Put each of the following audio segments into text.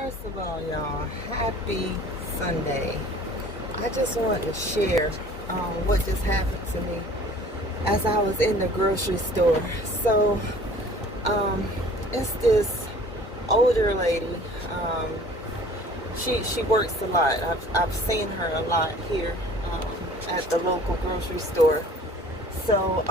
First of all, y'all, happy Sunday. I just wanted to share what just happened to me as I was in the grocery store. So, um, it's this older lady. She works a lot. I've seen her a lot here at the local grocery store. So,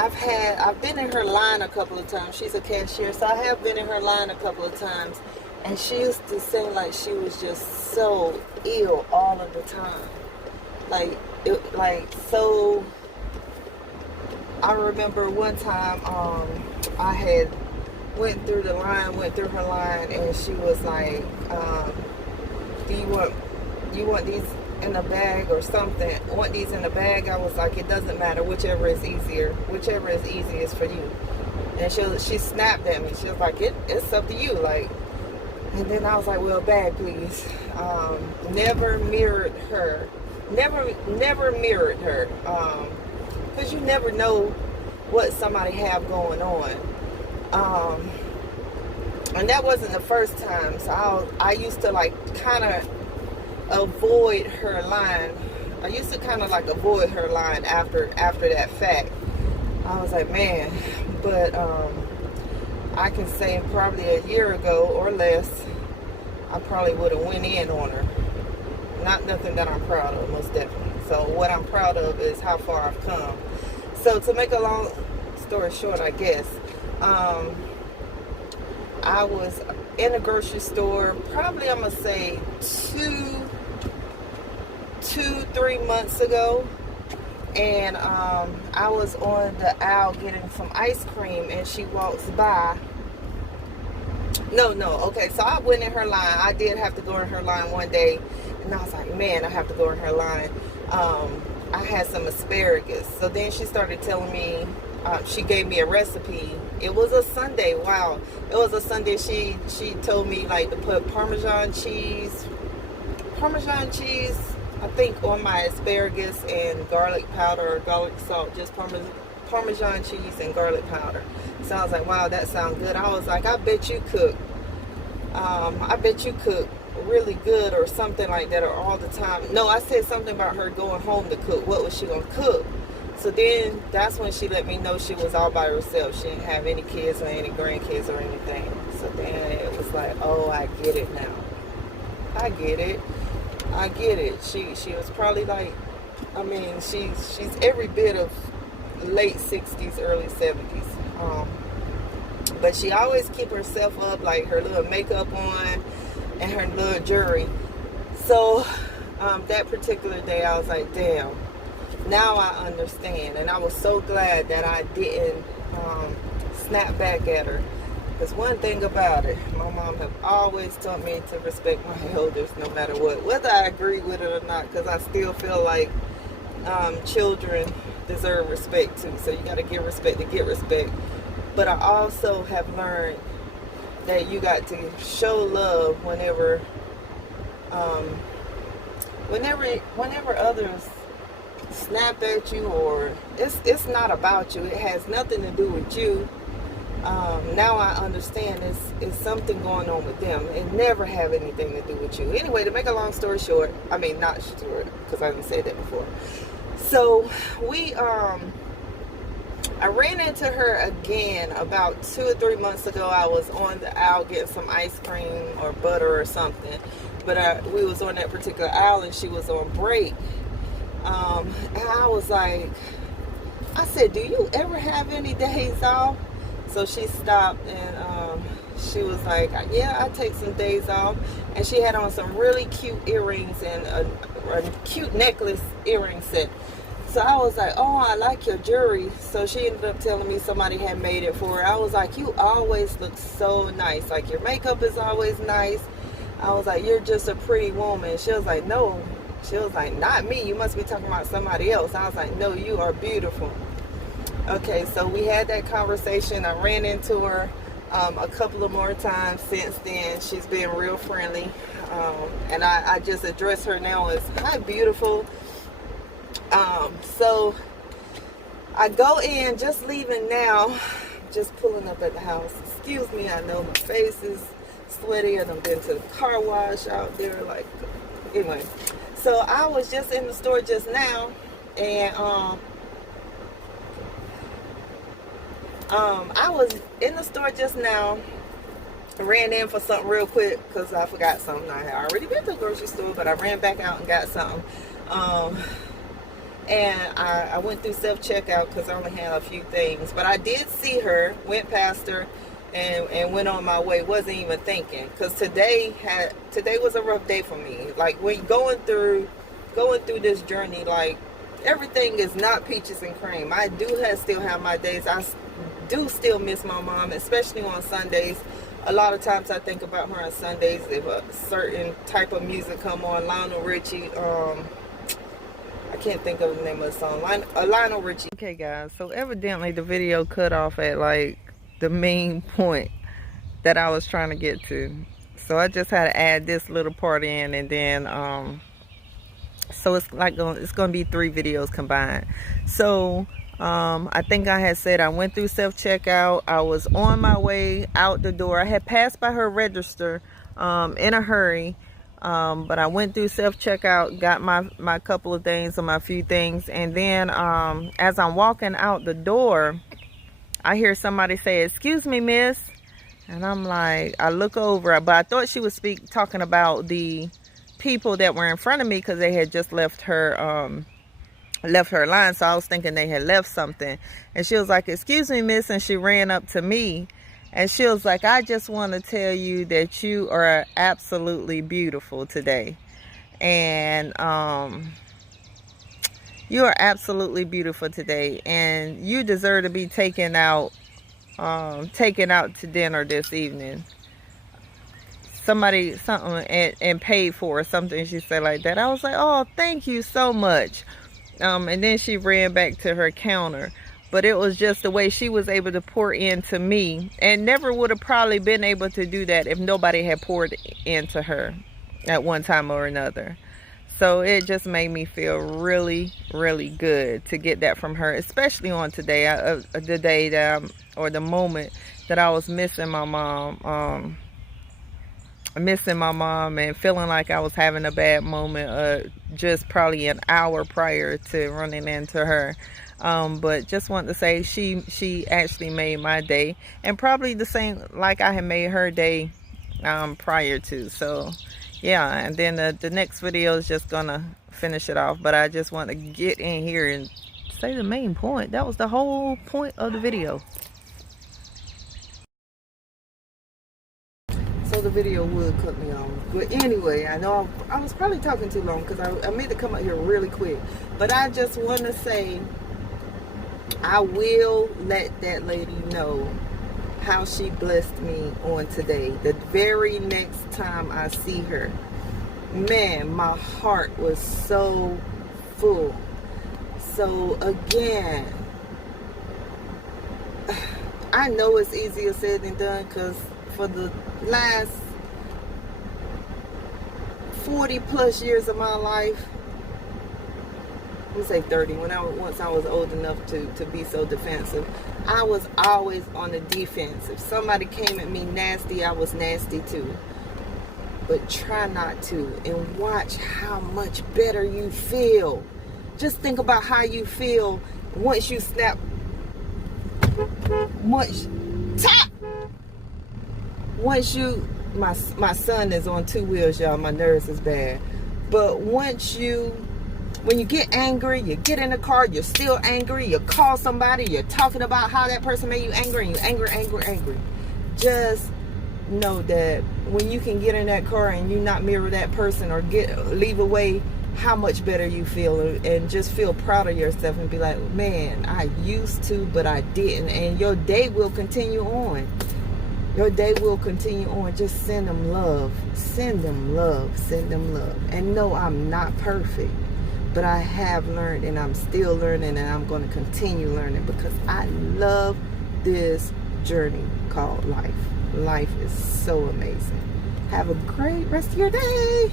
I've been in her line a couple of times. She's a cashier, so I have been in her line a couple of times. And she used to say like she was just so ill all of the time. So. I remember one time I had went through her line, and she was like, "Do you want these in a bag or something? Want these in a bag?" I was like, "It doesn't matter, whichever is easiest for you." And she snapped at me. She was like, "It's up to you." Like, and then I was like, "Well, bag, please." Never mirrored her. Never mirrored her. Because you never know what somebody have going on. And that wasn't the first time. So I used to like kind of avoid her line. I used to kind of like avoid her line after that fact. I was like, man, but I can say probably a year ago or less, I probably would have went in on her. Not nothing that I'm proud of, most definitely. So what I'm proud of is how far I've come. So to make a long story short, I guess, I was in a grocery store probably, I'm going to say 3 months ago. And I was on the aisle getting some ice cream, and she walks by. No, okay, so I went in her line. I did have to go in her line one day, and I was like, man, I have to go in her line. I had some asparagus. So then she started telling me, she gave me a recipe. It was a Sunday. Wow. It was a Sunday. She told me like to put Parmesan cheese, I think, on my asparagus, and garlic powder or garlic salt, just Parmesan cheese and garlic powder. So I was like, wow, that sounds good. I was like, I bet you cook really good or something like that, or all the time. No, I said something about her going home to cook. What was she gonna cook? So then that's when she let me know she was all by herself. She didn't have any kids or any grandkids or anything. So then it was like, oh, I get it now. I get it. She was probably like, I mean, she's every bit of late 60s, early 70s. But she always keep herself up, like her little makeup on and her little jewelry. So that particular day, I was like, damn, now I understand. And I was so glad that I didn't snap back at her. Because one thing about it, my mom have always taught me to respect my elders no matter what. Whether I agree with it or not, because I still feel like children deserve respect too. So you got to give respect to get respect. But I also have learned that you got to show love whenever others snap at you, or it's not about you. It has nothing to do with you. Now I understand it's something going on with them. It never have anything to do with you. Anyway, to make a long story short, I mean not short, because I didn't say that before. So I ran into her again about 2 or 3 months ago. I was on the aisle getting some ice cream or butter or something. But we was on that particular aisle, and she was on break. And I was like, I said, do you ever have any days off? So she stopped, and she was like, yeah, I take some days off. And she had on some really cute earrings and a cute necklace earring set. So I was like, oh, I like your jewelry. So she ended up telling me somebody had made it for her. I was like, you always look so nice. Like, your makeup is always nice. I was like, you're just a pretty woman. She was like, no. She was like, not me. You must be talking about somebody else. I was like, no, you are beautiful. Okay, so we had that conversation. I ran into her a couple of more times since then. She's been real friendly. And I just address her now as, hi, beautiful. So I go in, just leaving now, just pulling up at the house. excuse me, I know my face is sweaty and I've been to the car wash out there. Like, anyway, so I was just in the store just now, and I was in the store just now. I ran in for something real quick because I forgot something. I had already been to the grocery store, but I ran back out and got something. And I went through self-checkout because I only had a few things. But I did see her, went past her, and went on my way. Wasn't even thinking, because today was a rough day for me. Like, when going through this journey, like, everything is not peaches and cream. I do still have my days. I do still miss my mom, especially on Sundays. A lot of times I think about her on Sundays if a certain type of music come on. Lionel Richie, I can't think of the name of the song. Lionel Richie. Okay, guys, so evidently the video cut off at like the main point that I was trying to get to. So I just had to add this little part in, and then so it's gonna be 3 videos combined. So I think I had said I went through self-checkout. I was on my way out the door. I had passed by her register in a hurry, but I went through self-checkout, got my couple of things or my few things, and then as I'm walking out the door, I hear somebody say, "Excuse me, miss," and I'm like, I look over, but I thought she was talking about the people that were in front of me because they had just left her line. So I was thinking they had left something, and she was like, "Excuse me, miss," and she ran up to me and she was like, "I just want to tell you that you are absolutely beautiful today, and you are absolutely beautiful today, and you deserve to be taken out to dinner this evening. Something and paid for," or something she said like that. I was like, "Oh, thank you so much." And then she ran back to her counter. But it was just the way she was able to pour into me, and never would have probably been able to do that if nobody had poured into her at one time or another. So it just made me feel really, really good to get that from her, especially on today, the day that or the moment that I was missing my mom. And feeling like I was having a bad moment just probably an hour prior to running into her. But just want to say she actually made my day, and probably the same like I had made her day prior to. So yeah, and then the next video is just gonna finish it off, but I just want to get in here and say the main point. That was the whole point of the video. So the video would cut me off, but anyway, I know I was probably talking too long because I meant to come up here really quick. But I just want to say, I will let that lady know how she blessed me on today. The very next time I see her, man, my heart was so full. So again, I know it's easier said than done, because for the last 40 plus years of my life, I'm gonna say 30, once I was old enough to be so defensive, I was always on the defense. If somebody came at me nasty, I was nasty too. But try not to, and watch how much better you feel. Just think about how you feel once you snap. Once you, my son is on 2 wheels, y'all. My nerves is bad. But when you get angry, you get in the car, you're still angry, you call somebody, you're talking about how that person made you angry, and you're angry. Just know that when you can get in that car and you not mirror that person or leave away, how much better you feel, and just feel proud of yourself and be like, man, I used to, but I didn't. And your day will continue on. Your day will continue on. Just send them love. Send them love. Send them love. And no, I'm not perfect, but I have learned, and I'm still learning, and I'm going to continue learning, because I love this journey called life. Life is so amazing. Have a great rest of your day.